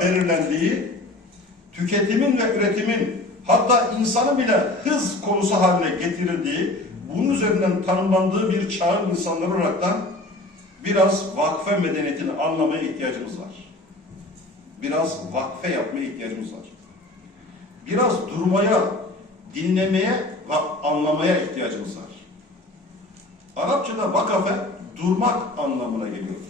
belirlendiği, tüketimin ve üretimin hatta insanı bile hız konusu haline getirildiği, bunun üzerinden tanımlandığı bir çağın insanları olaraktan biraz vakfe medeniyetini anlamaya ihtiyacımız var. Biraz vakfe yapmaya ihtiyacımız var. Biraz durmaya, dinlemeye ve anlamaya ihtiyacımız var. Arapçada vakafe durmak anlamına geliyor.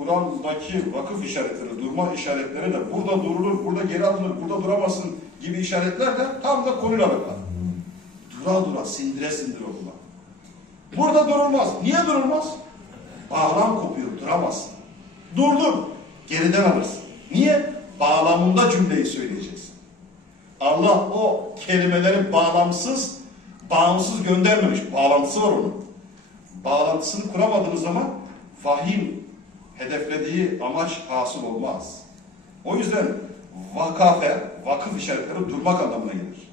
Kur'an'daki vakıf işaretleri, durma işaretleri de burada durulur, burada geri atılır, burada duramazsın gibi işaretler de tam da konuyla alakalı. Dura dura, sindire sindire okuma. Burada durulmaz. Niye durulmaz? Bağlam kopuyor, duramazsın. Durdun, geriden alırsın. Niye? Bağlamında cümleyi söyleyeceksin. Allah o kelimeleri bağlamsız, bağımsız göndermemiş. Bağlantısı var onun. Bağlantısını kuramadığınız zaman vahim hedeflediği amaç hasıl olmaz. O yüzden vakafe, vakıf işaretleri durmak anlamına gelir.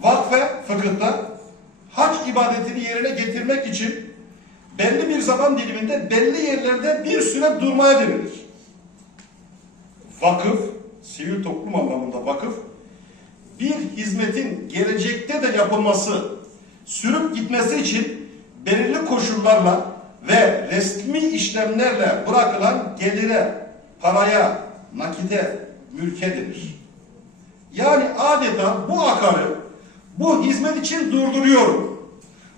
Vakfe fıkıhta hac ibadetini yerine getirmek için belli bir zaman diliminde belli yerlerde bir süre durmaya denilir. Vakıf, sivil toplum anlamında vakıf, bir hizmetin gelecekte de yapılması, sürüp gitmesi için belirli koşullarla ve resmi işlemlerle bırakılan gelire, paraya, nakite, mülke denir. Yani adeta bu akarı bu hizmet için durduruyorum.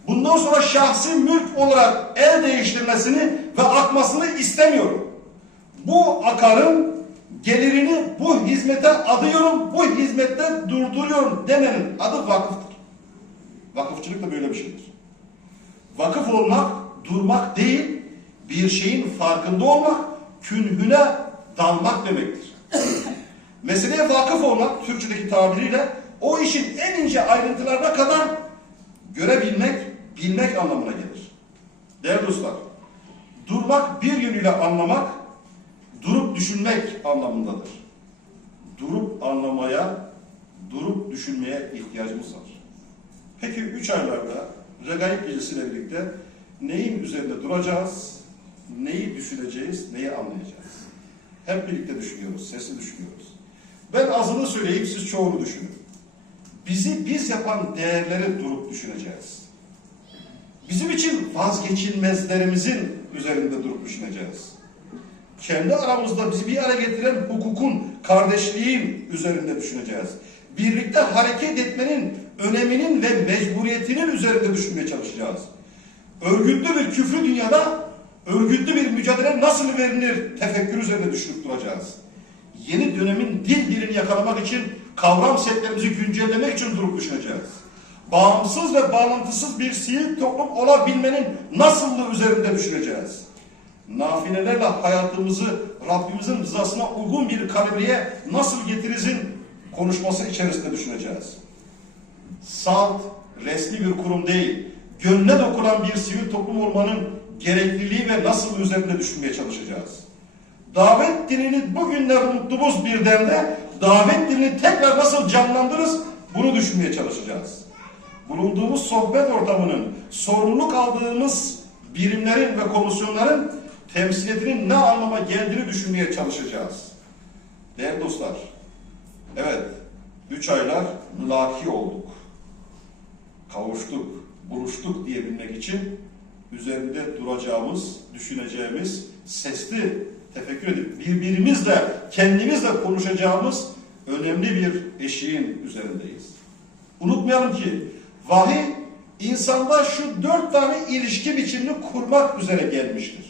Bundan sonra şahsi mülk olarak el değiştirmesini ve akmasını istemiyorum. Bu akarın gelirini bu hizmete adıyorum, bu hizmette durduruyorum demenin adı vakıftır. Vakıfçılık da böyle bir şeydir. Vakıf olmak, durmak değil, bir şeyin farkında olmak, künhüne dalmak demektir. Meseleye vakıf olmak, Türkçedeki tabiriyle, o işin en ince ayrıntılarına kadar görebilmek, bilmek anlamına gelir. Değerli dostlar, durmak bir yönüyle anlamak, durup düşünmek anlamındadır. Durup anlamaya, durup düşünmeye ihtiyacımız var. Peki üç aylarda regaib gecesiyle birlikte neyin üzerinde duracağız, neyi düşüneceğiz, neyi anlayacağız? Hep birlikte düşünüyoruz, sesli düşünüyoruz. Ben azını söyleyeyim, siz çoğunu düşünün. Bizi biz yapan değerleri durup düşüneceğiz. Bizim için vazgeçilmezlerimizin üzerinde durup düşüneceğiz. Kendi aramızda bizi bir araya getiren hukukun, kardeşliğin üzerinde düşüneceğiz. Birlikte hareket etmenin öneminin ve mecburiyetinin üzerinde düşünmeye çalışacağız. Örgütlü bir küfrü dünyada örgütlü bir mücadele nasıl verilir tefekkür üzerinde düşünüp duracağız. Yeni dönemin dil dilini yakalamak için kavram setlerimizi güncellemek için durup düşüneceğiz. Bağımsız ve bağlantısız bir sivil toplum olabilmenin nasıllığı üzerinde düşüneceğiz. Nafilelerle hayatımızı Rabbimizin rızasına uygun bir kalibreye nasıl getirizin konuşması içerisinde düşüneceğiz. Salt, resmi bir kurum değil, gönle dokunan bir sivil toplum olmanın gerekliliği ve nasıl üzerinde düşünmeye çalışacağız. Davet dilini bugünler unuttuğumuz bir demde davet dilini tekrar nasıl canlandırırız bunu düşünmeye çalışacağız. Bulunduğumuz sohbet ortamının, sorumluluk aldığımız birimlerin ve komisyonların temsiliyetinin ne anlama geldiğini düşünmeye çalışacağız. Değerli dostlar, evet, üç aylar mülaki olduk. Kavuştuk, buluştuk diyebilmek için üzerinde duracağımız, düşüneceğimiz, sesli tefekkür edip birbirimizle, kendimizle konuşacağımız önemli bir eşiğin üzerindeyiz. Unutmayalım ki vahiy insanda şu dört tane ilişki biçimini kurmak üzere gelmiştir.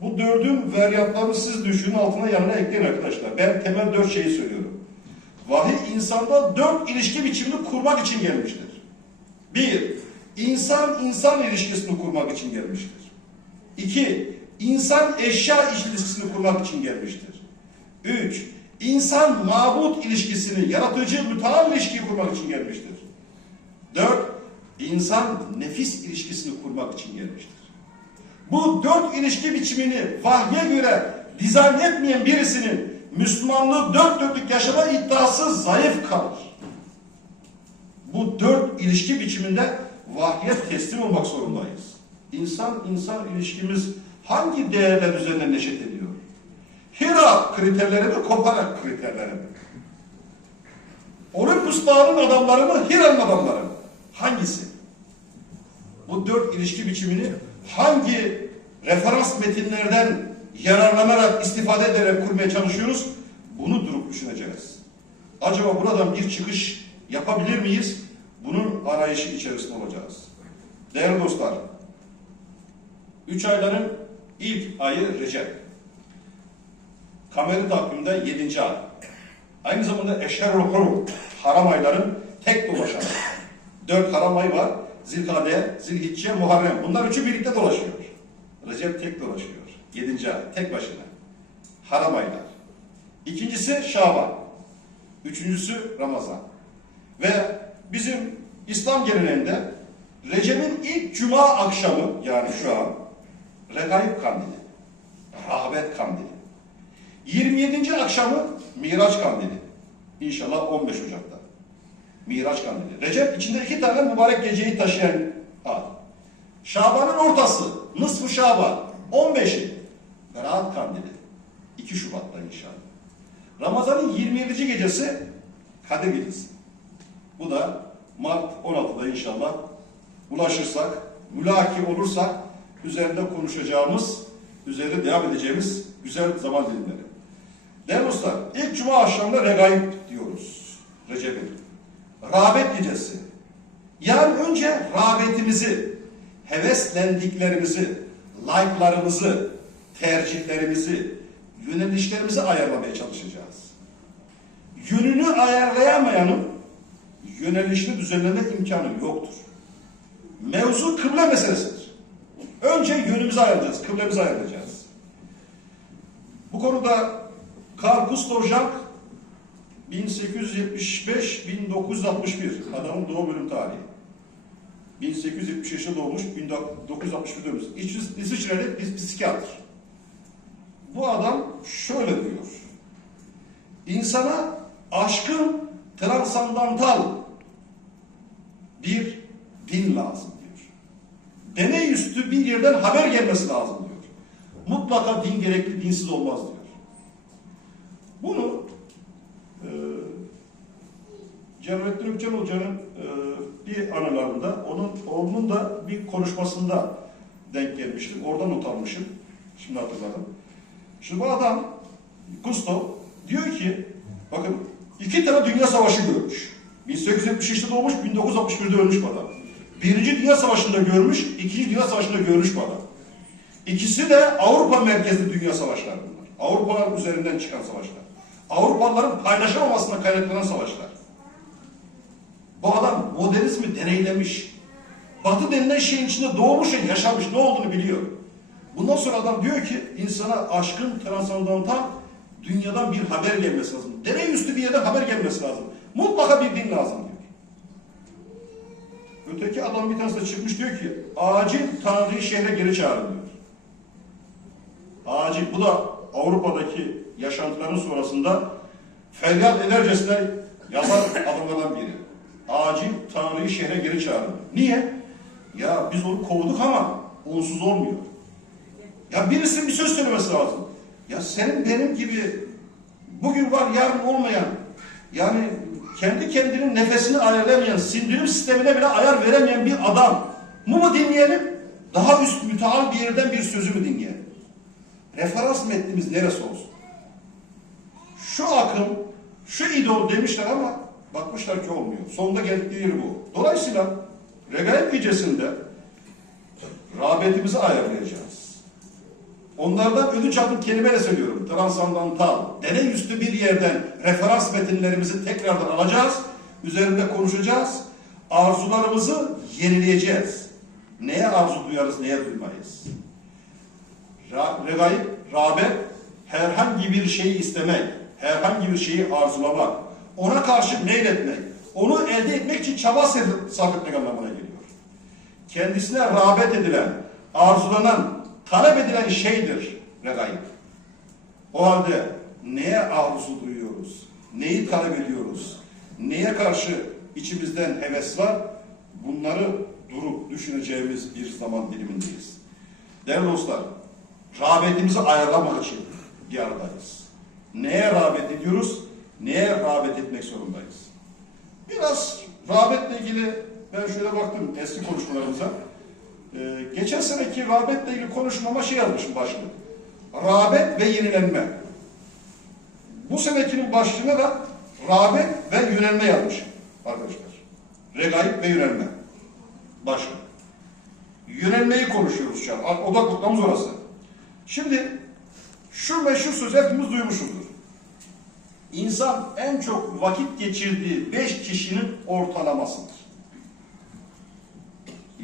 Bu dördün varyantlarını siz düşünün altına yanına ekleyin arkadaşlar. Ben temel dört şeyi söylüyorum. Vahiy insanda dört ilişki biçimini kurmak için gelmiştir. Bir, insan insan ilişkisini kurmak için gelmiştir. İki, insan eşya ilişkisini kurmak için gelmiştir. Üç, insan mabut ilişkisini, yaratıcı müteal ilişkiyi kurmak için gelmiştir. Dört, insan nefis ilişkisini kurmak için gelmiştir. Bu dört ilişki biçimini vahye göre dizayn etmeyen birisinin Müslümanlığı dört dörtlük yaşama iddiası zayıf kalır. Bu dört ilişki biçiminde vahye teslim olmak zorundayız. İnsan insan ilişkimiz hangi değerler üzerine neşet ediyor? Hira kriterleri mi, Koparak kriterleri mi? Olympus Dağı'nın adamları mı, Hira'nın adamları mı? Hangisi? Bu dört ilişki biçimini hangi referans metinlerden yararlanarak, istifade ederek kurmaya çalışıyoruz? Bunu durup düşüneceğiz. Acaba buradan bir çıkış yapabilir miyiz? Bunun arayışı içerisinde olacağız. Değerli dostlar, üç ayların ilk ayı Recep. Kameri takvimde yedinci ay. Aynı zamanda Hurum, haram ayların tek dolaşanı. Dört haram ay var. Zilkade, Zilhicce, Muharrem. Bunlar üçü birlikte dolaşıyor. Recep tek dolaşıyor. Yedinci ay, tek başına. Haram aylar. İkincisi Şaban. Üçüncüsü Ramazan. Ve bizim İslam geleneğinde Recep'in ilk cuma akşamı yani şu an Regaib Kandili. Rahbet Kandili. 27. akşamı Miraç Kandili. İnşallah 15 Ocak'ta. Miraç Kandili. Recep içinde iki tane mübarek geceyi taşıyan ay. Şaban'ın ortası, nısfı Şaban, 15'i. Berat Kandili. 2 Şubat'ta inşallah. Ramazan'ın 27. gecesi Kadir Gecesi. Bu da Mart 16'da inşallah ulaşırsak, mülaki olursak üzerinde konuşacağımız, üzerinde devam edeceğimiz güzel zaman dilimleri. Değerli dostlar, ilk cuma akşamında regaib diyoruz Recep'in. Rağbet gecesi. Yani önce rağbetimizi, heveslendiklerimizi, like'larımızı, tercihlerimizi, yönelişlerimizi ayarlamaya çalışacağız. Yönünü ayarlayamayanın yönelişini düzenleme imkanı yoktur. Mevzu kıble meselesidir. Önce yönümüzü ayarlayacağız, kıblemizi ayarlayacağız. Bu konuda Carl Gustav Jung 1875-1961 adamın doğum ölüm tarihi. 1875'te doğmuş, 1961'de ölmüş. İsviç- İsviçreli bir psikiyatr. Bu adam şöyle diyor. İnsana aşkın transandantal bir din lazım diyor. Deney üstü bir yerden haber gelmesi lazım diyor. Mutlaka din gerekli, dinsiz olmaz diyor. Bunu e, Cemalettin Ökçen Hoca'nın e, bir anılarında, onun oğlunun da bir konuşmasında denk gelmiştim. Oradan not almışım. Şimdi hatırladım. Şimdi bu adam, Gustav, diyor ki, bakın iki tane dünya savaşı görmüş. 1873'te doğmuş, 1961'de ölmüş bu adam. Birinci Dünya Savaşı'nda görmüş, ikinci Dünya Savaşı'nda görmüş bu adam. İkisi de Avrupa merkezli dünya savaşları bunlar. Avrupalar üzerinden çıkan savaşlar. Avrupalıların paylaşamamasına kaynaklanan savaşlar. Bu adam modernizmi deneylemiş. Batı denilen şeyin içinde doğmuş ve yaşamış, ne olduğunu biliyor. Bundan sonra adam diyor ki insana aşkın transandantal dünyadan bir haber gelmesi lazım. Deney üstü bir yerden haber gelmesi lazım. Mutlaka bir din lazım diyor. Öteki adam bir tanesi çıkmış diyor ki acil Tanrı'yı şehre geri çağırın diyor. Acil. Bu da Avrupa'daki yaşantıların sonrasında feryat edercesine yazar adamlardan biri. Acil Tanrı'yı şehre geri çağırın. Niye? Ya biz onu kovduk ama onsuz olmuyor. Ya birisinin bir söz söylemesi lazım. Ya senin benim gibi bugün var yarın olmayan yani kendi kendinin nefesini ayarlamayan, sindirim sistemine bile ayar veremeyen bir adam mı mı dinleyelim? Daha üst müteal bir yerden bir sözü mü dinleyelim? Referans metnimiz neresi olsun? Şu akım, şu idol demişler ama bakmışlar ki olmuyor. Sonunda geldikleri bu. Dolayısıyla regaib gecesinde rağbetimizi ayarlayacağız. Onlardan ödünç aldım kelimeyle söylüyorum. Transandantal, deney üstü bir yerden referans metinlerimizi tekrardan alacağız. Üzerinde konuşacağız. Arzularımızı yenileyeceğiz. Neye arzu duyarız, neye duymayız? Ra regaib, rağbet, herhangi bir şeyi istemek, herhangi bir şeyi arzulamak, ona karşı meyletmek, onu elde etmek için çaba sarf etmek anlamına geliyor. Kendisine rağbet edilen, arzulanan, talep edilen şeydir regaib. O halde neye arzu duyuyoruz? Neyi talep ediyoruz? Neye karşı içimizden heves var? Bunları durup düşüneceğimiz bir zaman dilimindeyiz. Değerli dostlar, rağbetimizi ayarlamak için, bir aradayız. Neye rağbet ediyoruz? Neye rağbet etmek zorundayız? Biraz rağbetle ilgili ben şöyle baktım eski konuşmalarımıza. Ee, geçen seneki rağbetle ilgili konuşmama şey yazmışım başlığı. Rağbet ve yenilenme. Bu senekinin başlığına da rağbet ve yönelme yazmışım arkadaşlar. Regaib ve yönelme. Başlık. Yönelmeyi konuşuyoruz şu an. Odak noktamız orası. Şimdi şu meşhur söz hepimiz duymuşuzdur. İnsan en çok vakit geçirdiği beş kişinin ortalamasıdır.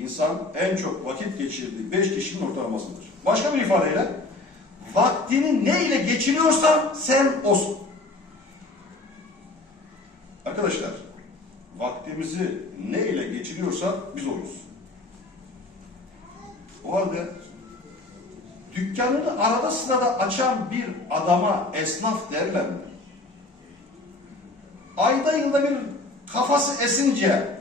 İnsan en çok vakit geçirdiği beş kişinin ortalamasıdır. Başka bir ifadeyle vaktini ne ile geçiriyorsan sen olsun. Arkadaşlar vaktimizi ne ile geçiriyorsak biz oluruz. O halde dükkanını arada sırada açan bir adama esnaf derler mi? Ayda yılda bir kafası esince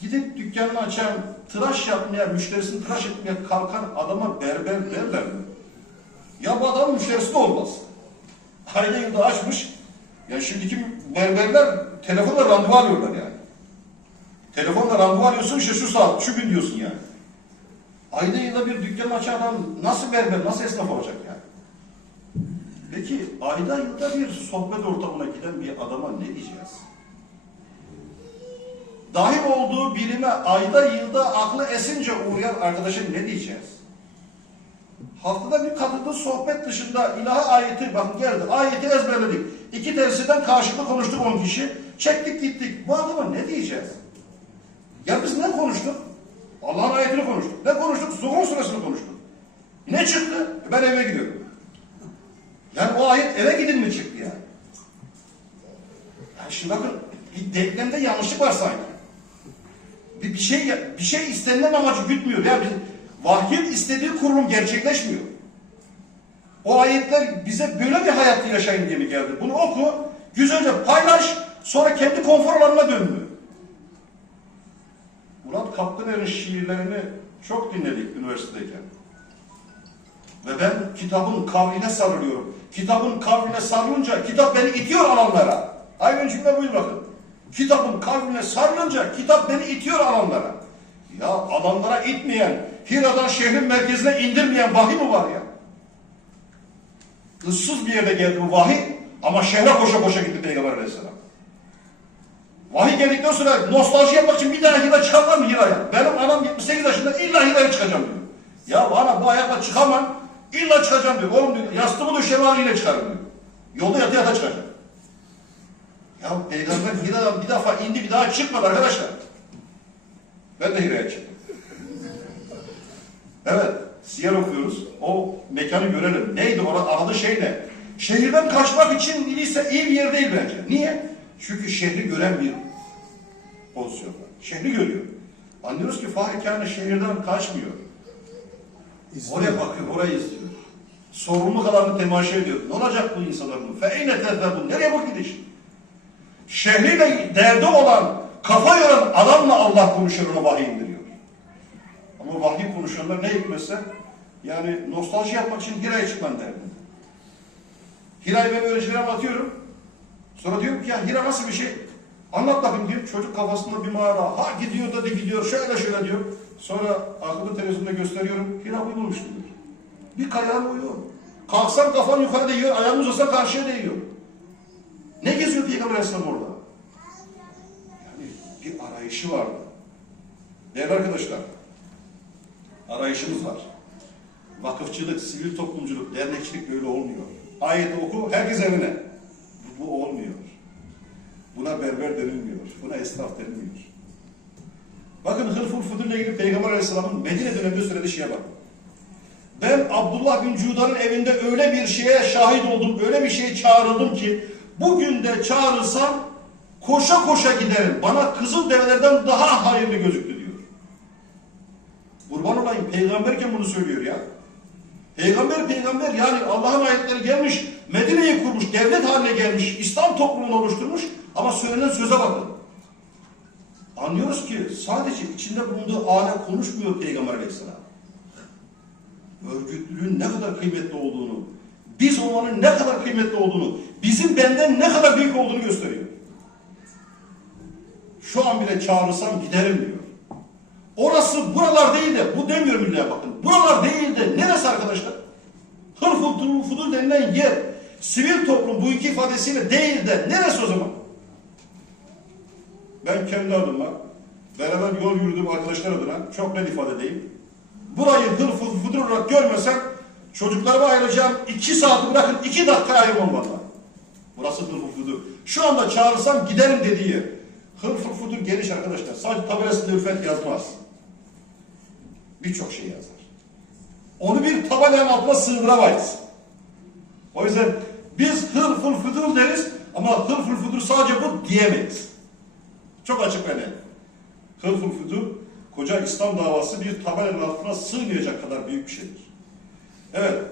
gidip dükkanını açan, tıraş yapmaya, müşterisini tıraş etmeye kalkan adama berber derler mi? Ya bu adamın müşterisi de olmaz. Ayda yılda açmış, ya şimdiki berberler telefonla randevu alıyorlar yani. Telefonla randevu alıyorsun işte şu saat, şu gün diyorsun yani. Ayda yılda bir dükkan açan adam nasıl berber, nasıl esnaf olacak yani? Peki ayda yılda bir sohbet ortamına giden bir adama ne diyeceğiz? Dahil olduğu birime ayda yılda aklı esince uğrayan arkadaşa ne diyeceğiz? Haftada bir katıldığı sohbet dışında ilahi ayeti, bakın geldi, ayeti ezberledik. İki tefsirden karşılıklı konuştuk on kişi. Çektik gittik. Bu adama ne diyeceğiz? Ya biz ne konuştuk? Allah'ın ayetini konuştuk. Ne konuştuk? Zuhur suresini konuştuk. Ne çıktı? Ben eve gidiyorum. Yani o ayet eve gidin mi çıktı yani? yani şimdi bakın bir denklemde yanlışlık var sanki. Bir, bir şey bir şey istenilen amacı gütmüyor. Ya biz, vahyin istediği kurulum gerçekleşmiyor. O ayetler bize böyle bir hayat yaşayın diye mi geldi? Bunu oku, güzelce paylaş, sonra kendi konfor alanına döndü. Murat Kapkıner'in şiirlerini çok dinledik üniversitedeyken. Ve ben kitabın kavline sarılıyorum. Kitabın kavline sarılınca kitap beni itiyor alanlara. Aynen cümle buydu bakın. Kitabın kavline sarılınca kitap beni itiyor alanlara. Ya alanlara itmeyen, Hira'dan şehrin merkezine indirmeyen vahiy mi var ya? Issız bir yerde geldi bu vahiy ama şehre koşa koşa gitti Peygamber Aleyhisselam. Vahiy geldikten sonra nostalji yapmak için bir daha Hira çıkarlar mı Hira'ya? Benim anam 78 yaşında illa Hira'ya çıkacağım diyor. Ya ana bu ayakla çıkamam. İlla çıkacağım diyor. Oğlum diyor yastığımı döşeme haliyle çıkarım diyor. Yolda yata yata çıkacağım. Ya peygamber Hira'dan bir defa indi bir daha çıkmadı arkadaşlar. Ben de Hira'ya çıktım. Evet, siyer okuyoruz. O mekanı görelim. Neydi orada aradığı şey ne? Şehirden kaçmak için ise iyi bir yer değil bence. Niye? Çünkü şehri gören bir pozisyonda. Şehri görüyor. Anlıyoruz ki Fahri Kâhane şehirden kaçmıyor. Oraya bakıyor, orayı izliyor. Sorumluluk alanını temaşa ediyor. Ne olacak bu insanların? Feyne tezebun. Nereye bu gidiş? Şehriyle derdi olan, kafa yoran adamla Allah konuşur ona vahiy indiriyor. Ama vahiy konuşanlar ne hikmetse yani nostalji yapmak için Hira'ya çıkman derdinde. Hira'yı ben öğrencilere anlatıyorum. Sonra diyorum ki ya Hira nasıl bir şey? Anlat bakayım diyor. Çocuk kafasında bir mağara. Ha gidiyor da gidiyor. Şöyle şöyle diyor. Sonra aklımı televizyonda gösteriyorum. Hira uyumamış diyor. Bir kayağım uyuyor. Kalksam kafam yukarı değiyor. Ayağım uzasam karşıya değiyor. Ne geziyor Peygamber Aleyhisselam orada? Yani bir arayışı vardı. Değerli arkadaşlar, arayışımız var. Vakıfçılık, sivil toplumculuk, dernekçilik böyle olmuyor. Ayeti oku, herkes evine. Bu, bu olmuyor. Buna berber denilmiyor. Buna esnaf denilmiyor. Bakın Hırful Fudur'la ilgili Peygamber Aleyhisselam'ın Medine döneminde söylediği şeye bakın. Ben Abdullah bin Cuda'nın evinde öyle bir şeye şahit oldum, öyle bir şeye çağrıldım ki bugün de çağrılsam koşa koşa giderim. Bana kızıl develerden daha hayırlı gözüktü diyor. Kurban olayım peygamberken bunu söylüyor ya. Peygamber peygamber yani Allah'ın ayetleri gelmiş, Medine'yi kurmuş, devlet haline gelmiş, İslam toplumunu oluşturmuş ama söylenen söze bakın. Anlıyoruz ki sadece içinde bulunduğu alem konuşmuyor Peygamber Aleyhisselam. Örgütlülüğün ne kadar kıymetli olduğunu, biz olmanın ne kadar kıymetli olduğunu, bizim benden ne kadar büyük olduğunu gösteriyor. Şu an bile çağırırsam giderim diyor. Orası buralar değil de, bu demiyorum illa bakın. Buralar değil de neresi arkadaşlar? Hırful fudur denilen yer, sivil toplum bu iki ifadesiyle değil de neresi o zaman? Ben kendi adıma, beraber yol yürüdüğüm arkadaşlar adına çok net ifade edeyim. Burayı hırful fudur olarak görmesem çocuklarıma ayıracağım iki saati bırakın iki dakika ayırmam valla. Burası hırful fudur. Şu anda çağırsam giderim dediği yer. Hırful fudur geniş arkadaşlar. Sadece tabelasında ülfet yazmaz. Birçok şey yazar. Onu bir tabelanın altına sığdıramayız. O yüzden biz hırful fudur deriz ama hırful fudur sadece bu diyemeyiz. Çok açık ve net. Hırful fudur koca İslam davası bir tabelanın altına sığmayacak kadar büyük bir şeydir. Evet.